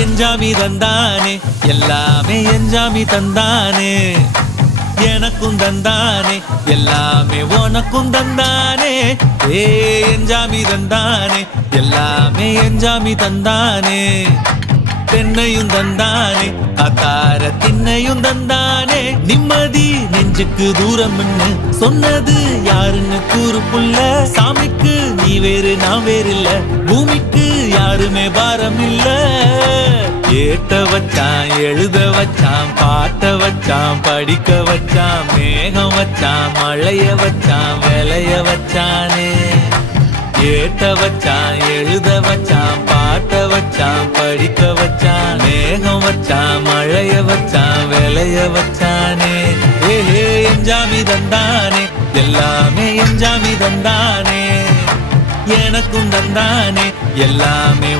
எஞ்சாமி தந்தானே எல்லாமே எஞ்சாமி தந்தானே எனக்கும் தந்தானே எல்லாமே உனக்கும் தந்தானே ஏ எஞ்சாமி தந்தானே எல்லாமே எஞ்சாமி தந்தானே தென்னையும் தந்தானே அத்தார திண்ணையும் தந்தானே நிம்மதி நெஞ்சுக்கு தூரம்னு சொன்னது யாருன்னு கூறு புள்ள சாமிக்கு நீ வேறு நான் வேறு இல்ல பூமிக்கு யாருமே பாரம் இல்ல ஏத்த வச்சான் எழுத வச்சான் பாட்ட வச்சான் படிக்க வச்சான் மேகம் வச்சான் மழைய வச்சான் விளைய வச்சானே ஏத்த வச்சான் எழுத வச்சான் பாட்ட வச்சான் படிக்க வச்சான் மேகம் வச்சான் மழைய வச்சான் விளைய வச்சானே ஏஹே எஞ்சாமி தந்தானே எல்லாமே எஞ்சாமி தந்தானே எனக்கும் தந்தானே எல்லாமே